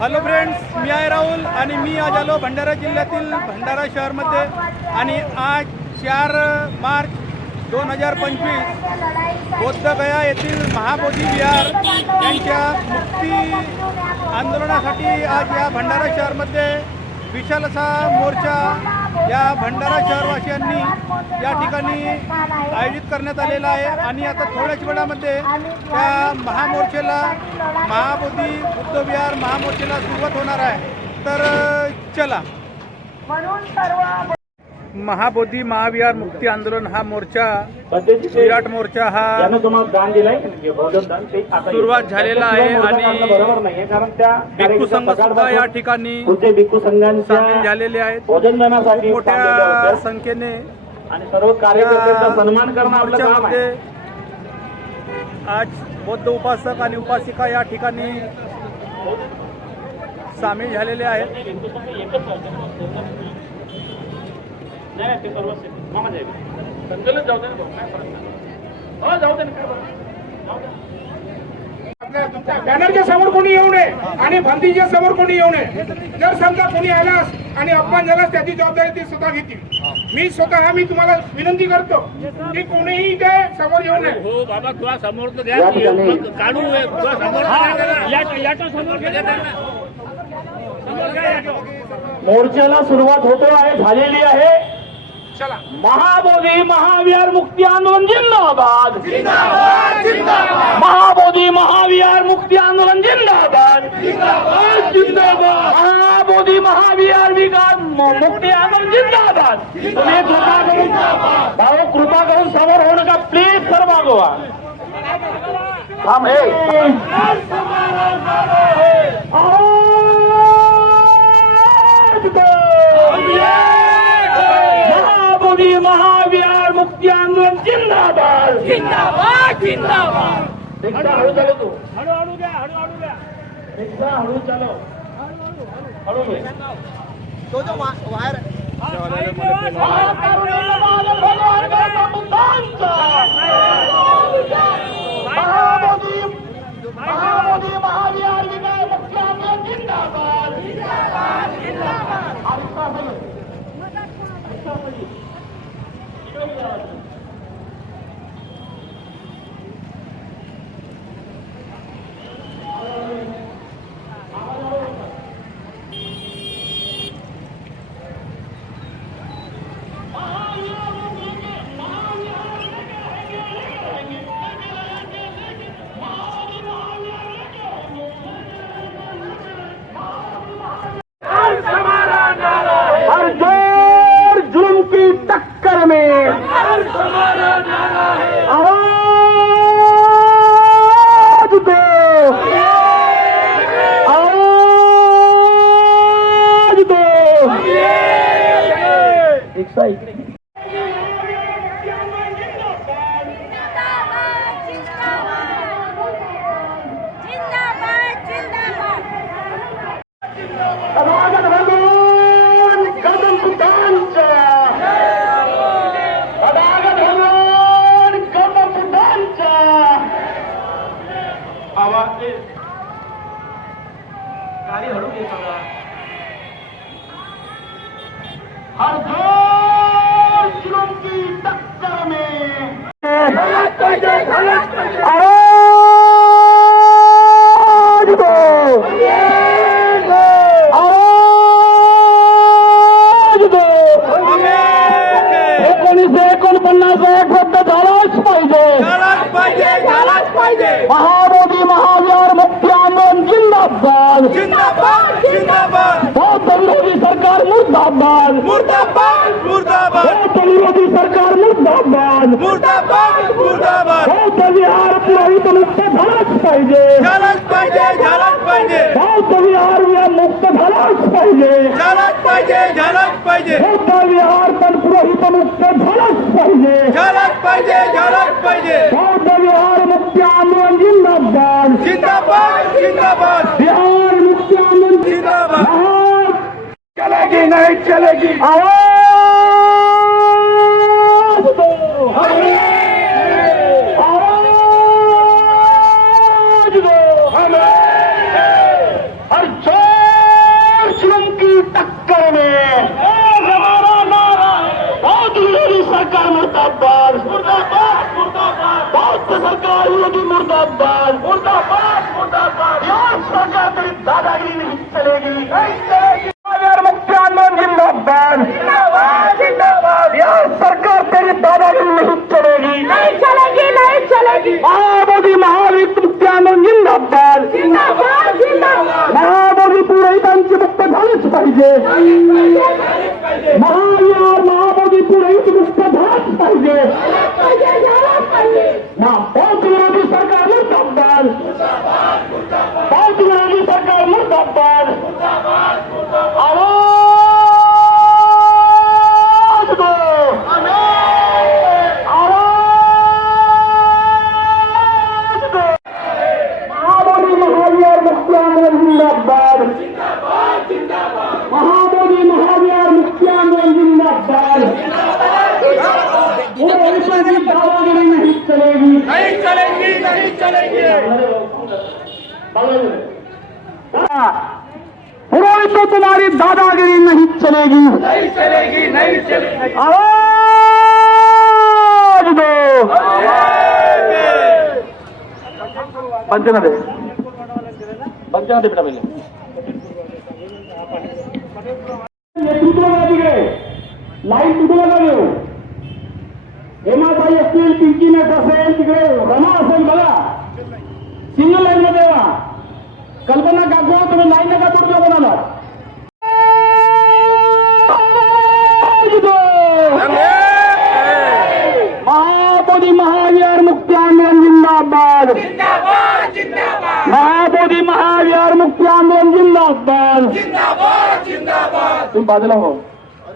Hello friends मी आहे राहुल आणि मी आज आलो भंडारा जिल्ह्यातील भंडारा शहरमध्ये. आणि आज चार मार्च दोन हजार पंचवीस बौद्धगया येथील महाबोधी विहार यांच्या मुक्ती आंदोलनासाठी आज या भंडारा शहरमध्ये विशाल असा मोर्चा या भंडारा शहरवासियांनी या ठिकाणी आयोजित करण्यात आलेला आहे. आणि आता थोड्याच वेळामध्ये त्या महामोर्चेला महाबोधी बुद्धविहार महामोर्चेला सुरुवात होणार आहे. तर चला. म्हणून सर्व महाबोधी महाविहार मुक्ती आंदोलन हा मोर्चा विराट मोर्चा हा म्हणजे सुरुवात. झालेला आहे आणि भिक्खू संघ सुद्धा या ठिकाणी सामील झालेले आहेत मोठ्या. संख्येने सन्मान मोर्चामध्ये आज बौद्ध उपासक आणि उपासिका या ठिकाणी सामील झालेले आहेत बॅनरच्या समोर कोणी येऊ नये आणि बंदीच्या समोर कोणी येऊ नये. जर समजा कोणी आलास आणि अपमान झालास त्याची जबाबदारी ते स्वतः घेतील. मी स्वतः मी तुम्हाला विनंती करतो की कोणीही इथे समोर येऊ नये. हो बाबा तुला समोर तर द्या काढू तुला समोर. मोर्चाला सुरुवात होतो आहे झालेली आहे. चला महाबोधी महाविहार मुक्ती आंदोलन जिंदाबाद महाबोधी महाविहार मुक्ती आंदोलन जिंदाबाद जिंदाबाद महाबोधी महाविहार विकास मु- मुक्ती आंदोलन जिंदाबाद तुम्ही कृपा करून भाऊ कृपा करून समोर होऊ नका प्लीज सर मागोवा थांब हे महाबोधी महाविहार मुक्ती आंदोलन जिंदाबाद जिंदाबाद जिंदाबाद रिक्षा हळू चालव तू हळूहळू द्या हळूहळू द्या रिक्षा हळू चालव हळू घे. महाबोधी महाबोधी महाविहार विकास मुक्ती आंदोलन जिंदाबाद हा रिक्षा हळू. रिक्षा हळू. हर जोर जुल्म की टक्कर में आवाज दो आवाज दो रिक्षा इकडे जिंदाबाद जिंदाबाद समाजात घालून कदम बुद्धांच्या समाजात घालून कदम बुद्धांच्या आवाज दे. गाडी हळू घे सगळा. हर जोर जुलूम की टक्कर में आवाज दो आवाज दो एकोणीसशे एकोणपन्नास एक रद्द झालाच पाहिजे झालाच पाहिजे झालाच पाहिजे महाबोधी महाविहार मुक्ती आंदोलन जिंदाबाद जिंदाबाद जिंदाबाद बौद्ध विरोधी सरकार मुर्दाबाद मुर्दाबाद मुर्दाबाद बौद्ध विरोधी सरकार मुर्दाबाद मुर्दाबाद मुर्दाबाद बौद्ध विहार पुरोहित मुक्त झालाच पाहिजे झालाच पाहिजे झालाच पाहिजे बौद्ध विहार मुक्त झालाच पाहिजे झालाच पाहिजे झालाच पाहिजे बौद्ध विहार पण पुरोहित मुक्त झालाच पाहिजे झालाच पाहिजे झालाच पाहिजे बौद्ध विहार मुक्ती आंदोलन जिंदाबाद जिंदाबाद जिंदाबाद बिहार मुक्ती आंदोलन जिंदाबाद बिहार चलेगी नहीं चलेगी आवाज जिंदाबाद मुर्दाबाद मुर्दाबाद या सरकार तेरी दादागिरी नहीं चलेगी महामोदी महावीर मुक्ती आंदोलन जिंदाबाद वो ऐसा की दादागिरी नहीं चलेगी नाही चलेगी नाही चलेगी पुरोहित तो तुम्हारी दादागिरी नहीं चलेगी नाही चलेगी नाही चलेगी आवाज दो पंचना दे पंचना दे बेटा पहिले नेतृत्व द्या तिकडे लाईन तुटू नका देऊ हेमाताई असतील पिंकी नट असेल तिकडे रमा असेल बघा सिंगल लाईन मध्ये वा कल्पना काकू तुम्ही लाईन नका तुटलो कोणाला महाबोधी महावीर मुक्ती आंदोलन जिंदाबाद महाबोधी महावीर मुक्ती आंदोलन जिंदाबाद तुम्ही बाजूला हो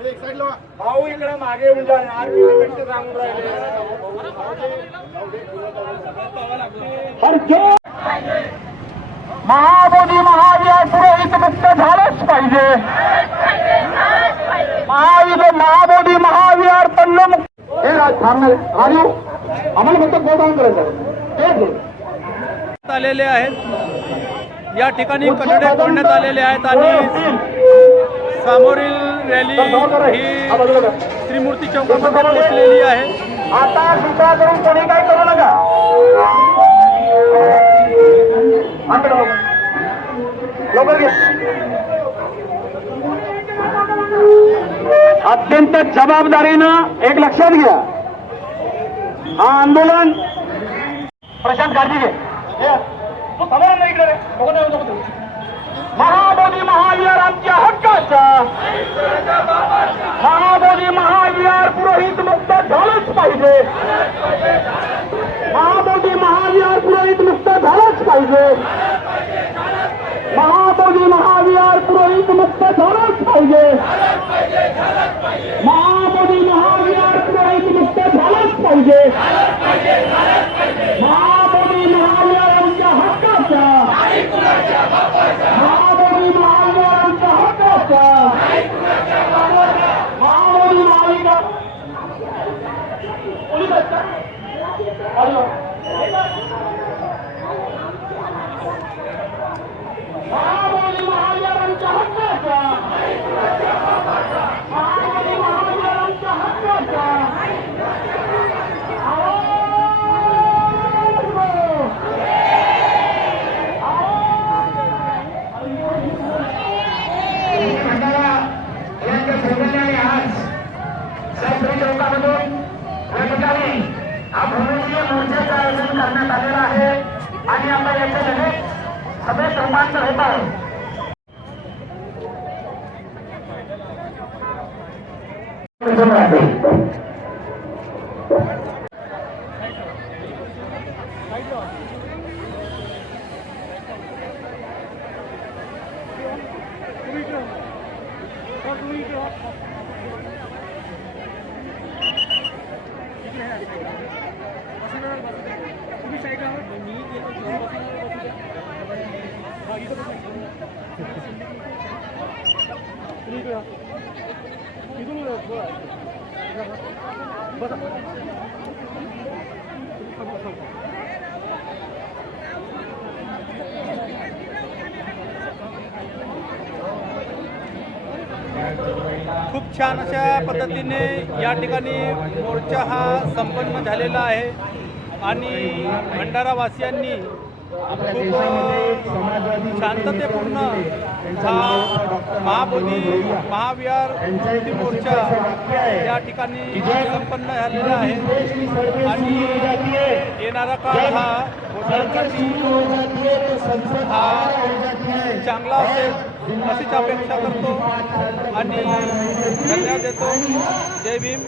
भाऊ इकडे मागे येऊन सांगून राहिले. जो महाबोधी महावीर पुरोहित मुक्त झालंच पाहिजे. महावीर महाबोधी मुक्त हे राज थांबणार राजू आम्हाला फक्त गोडाऊन करायचं. आलेले आहेत. या ठिकाणी कटडे फोडण्यात आलेले आहेत आणि समोरील रॅली ही त्रिमूर्ती चौकामध्ये पोहोचलेली आहे. आता सुद्धा करून कोणी काय करू नका. अत्यंत जबाबदारीनं एक लक्षात घ्या. हा आंदोलन प्रशांत काळजी घे. हे, तू समोर नाही इकडे. रे. बघू दे, बघू दे. महाबोधी महावीर आमच्या हक्काचा महाबोधी महावीर पुरोहित मुक्त झालंच पाहिजे महाबोधी महावीर पुरोहित मुक्त झालंच पाहिजे महाबोधी महावीर पुरोहित मुक्त झालंच पाहिजे महाबोधी महावीर पुरोहित मुक्त झालंच पाहिजे महाबोधी महावीर आमच्या हक्काचा महाबोधी महावीर आमच्या हक्काचा महाबोधी महावीर पोलीस आहेत का? हॅलो. महाबोधी महावीरांच्या हक्काचा महाबोधी महावीरांच्या हक्काचा आवाज दो. भंडारा यांच्या सौजन्याने आज सैत्री चौकामधून या ठिकाणी हा मोर्चाचं आयोजन करण्यात आलेलं आहे आणि आता याच्या लगेच सभेत रूपांतर होत आहे Thank you. खूप छान अशा पद्धतीने या ठिकाणी मोर्चा हा संपन्न झालेला आहे. आणि भंडारावासियांनी खूप शांततेपूर्ण हा महाबोधी महाविहार मुक्ती मोर्चा या ठिकाणी संपन्न झालेला आहे. आणि येणारा काळ हा हा चांगला असेल अशीच अपेक्षा करतो. आणि धन्यवाद देतो. जय भीम.